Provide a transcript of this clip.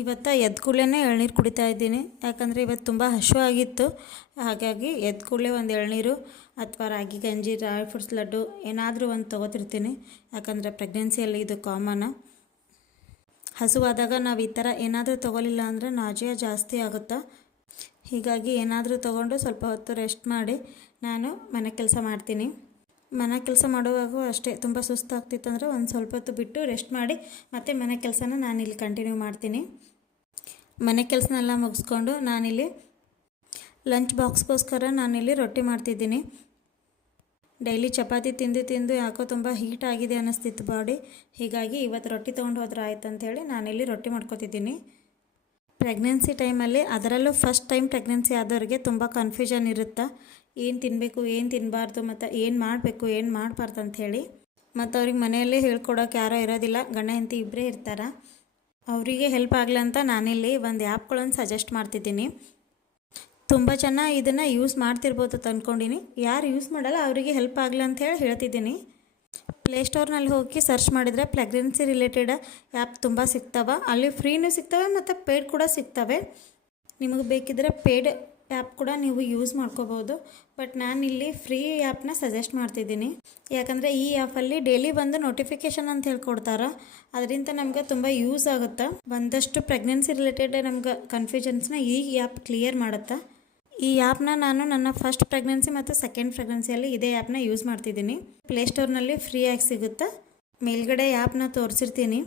ಇವತ್ತು ಎದ್ದ ಕೂಡಲೇ ಎಳ್ನೀರು ಕುಡಿತಾ ಇದ್ದೀನಿ. ಯಾಕಂದರೆ ಇವತ್ತು ತುಂಬ ಹಸಿವು ಆಗಿತ್ತು. ಹಾಗಾಗಿ ಎದ್ದ ಕೂಡಲೇ ಒಂದು ಎಳ್ನೀರು ಅಥವಾ ರಾಗಿ ಗಂಜಿ, ಡ್ರೈ ಫ್ರೂಟ್ಸ್ ಲಡ್ಡು ಏನಾದರೂ ಒಂದು ತೊಗೋತಿರ್ತೀನಿ. ಯಾಕಂದರೆ ಪ್ರೆಗ್ನೆನ್ಸಿಯಲ್ಲಿ ಇದು ಕಾಮನ್. ಹಸುವಾದಾಗ ನಾವು ಈ ಥರ ಏನಾದರೂ ತೊಗೊಲಿಲ್ಲ ಅಂದರೆ ನಾಜಿಯಾ ಜಾಸ್ತಿ ಆಗುತ್ತಾ. ಹೀಗಾಗಿ ಏನಾದರೂ ತೊಗೊಂಡು ಸ್ವಲ್ಪ ಹೊತ್ತು ರೆಸ್ಟ್ ಮಾಡಿ ನಾನು ಮನೆ ಕೆಲಸ ಮಾಡ್ತೀನಿ. ಮನೆ ಕೆಲಸ ಮಾಡುವಾಗೂ ಅಷ್ಟೇ, ತುಂಬ ಸುಸ್ತಾಗ್ತಿತ್ತಂದರೆ ಒಂದು ಸ್ವಲ್ಪ ಹೊತ್ತು ಬಿಟ್ಟು ರೆಸ್ಟ್ ಮಾಡಿ ಮತ್ತು ಮನೆ ಕೆಲಸನ ನಾನಿಲ್ಲಿ ಕಂಟಿನ್ಯೂ ಮಾಡ್ತೀನಿ. ಮನೆ ಕೆಲಸನೆಲ್ಲ ಮುಗಿಸ್ಕೊಂಡು ನಾನಿಲ್ಲಿ ಲಂಚ್ ಬಾಕ್ಸ್ಗೋಸ್ಕರ ನಾನಿಲ್ಲಿ ರೊಟ್ಟಿ ಮಾಡ್ತಿದ್ದೀನಿ. ಡೈಲಿ ಚಪಾತಿ ತಿಂದು ತಿಂದು ಯಾಕೋ ತುಂಬ ಹೀಟ್ ಆಗಿದೆ ಅನ್ನಿಸ್ತಿತ್ತು ಬಾಡಿ. ಹೀಗಾಗಿ ಇವತ್ತು ರೊಟ್ಟಿ ತೊಗೊಂಡು ಹೋದ್ರೆ ಆಯ್ತು ಅಂಥೇಳಿ ನಾನಿಲ್ಲಿ ರೊಟ್ಟಿ ಮಾಡ್ಕೊತಿದ್ದೀನಿ. ಪ್ರೆಗ್ನೆನ್ಸಿ ಟೈಮಲ್ಲಿ, ಅದರಲ್ಲೂ ಫಸ್ಟ್ ಟೈಮ್ ಪ್ರೆಗ್ನೆನ್ಸಿ ಆದವ್ರಿಗೆ ತುಂಬ ಕನ್ಫ್ಯೂಷನ್ ಇರುತ್ತೆ. ಏನು ತಿನ್ನಬೇಕು, ಏನು ತಿನ್ನಬಾರ್ದು, ಮತ್ತು ಏನು ಮಾಡಬೇಕು, ಏನು ಮಾಡಬಾರ್ದು ಅಂಥೇಳಿ. ಮತ್ತು ಅವ್ರಿಗೆ ಮನೆಯಲ್ಲೇ ಹೇಳ್ಕೊಡೋಕೆ ಯಾರೋ ಇರೋದಿಲ್ಲ, ಗಂಡ ಹೆಂಡತಿ ಇಬ್ಬರೇ ಇರ್ತಾರೆ. ಅವರಿಗೆ ಹೆಲ್ಪ್ ಆಗಲಿ ಅಂತ ನಾನಿಲ್ಲಿ ಒಂದು ಆ್ಯಪ್ಗಳನ್ನು ಸಜೆಸ್ಟ್ ಮಾಡ್ತಿದ್ದೀನಿ. ತುಂಬ ಜನ ಇದನ್ನು ಯೂಸ್ ಮಾಡ್ತಿರ್ಬೋದು ಅಂತ ಅಂದ್ಕೊಂಡಿನಿ. ಯಾರು ಯೂಸ್ ಮಾಡಲ್ಲ ಅವರಿಗೆ ಹೆಲ್ಪ್ ಆಗಲಿ ಅಂಥೇಳಿ ಹೇಳ್ತಿದ್ದೀನಿ. ಪ್ಲೇಸ್ಟೋರ್ನಲ್ಲಿ ಹೋಗಿ ಸರ್ಚ್ ಮಾಡಿದರೆ ಪ್ರೆಗ್ನೆನ್ಸಿ ರಿಲೇಟೆಡ್ ಆ್ಯಪ್ ತುಂಬ ಸಿಗ್ತವೆ. ಅಲ್ಲಿ ಫ್ರೀನೂ ಸಿಗ್ತವೆ ಮತ್ತು ಪೇಯ್ಡ್ ಕೂಡ ಸಿಗ್ತವೆ. ನಿಮಗೆ ಬೇಕಿದ್ದರೆ ಪೇಯ್ಡ್ ಆ್ಯಪ್ ಕೂಡ ನೀವು ಯೂಸ್ ಮಾಡ್ಕೋಬೋದು. ಬಟ್ ನಾನಿಲ್ಲಿ ಫ್ರೀ ಆ್ಯಪ್ನ ಸಜೆಸ್ಟ್ ಮಾಡ್ತಿದ್ದೀನಿ. ಯಾಕಂದರೆ ಈ ಆ್ಯಪಲ್ಲಿ ಡೈಲಿ ಬಂದು ನೋಟಿಫಿಕೇಷನ್ ಅಂತ ಹೇಳ್ಕೊಡ್ತಾರೆ. ಅದರಿಂದ ನಮ್ಗೆ ತುಂಬ ಯೂಸ್ ಆಗುತ್ತೆ. ಒಂದಷ್ಟು ಪ್ರೆಗ್ನೆನ್ಸಿ ರಿಲೇಟೆಡ್ ನಮ್ಗೆ ಕನ್ಫ್ಯೂಷನ್ಸ್ನ ಈ ಆ್ಯಪ್ ಕ್ಲಿಯರ್ ಮಾಡುತ್ತೆ. ಈ ಆ್ಯಪ್ನ ನಾನು ನನ್ನ ಫಸ್ಟ್ ಪ್ರೆಗ್ನೆನ್ಸಿ ಮತ್ತು ಸೆಕೆಂಡ್ ಪ್ರೆಗ್ನೆನ್ಸಿಯಲ್ಲಿ ಇದೇ ಆ್ಯಪ್ನ ಯೂಸ್ ಮಾಡ್ತಿದ್ದೀನಿ. ಪ್ಲೇಸ್ಟೋರ್ನಲ್ಲಿ ಫ್ರೀಯಾಗಿ ಸಿಗುತ್ತೆ. ಮೇಲ್ಗಡೆ ಆ್ಯಪ್ನ ತೋರಿಸಿರ್ತೀನಿ.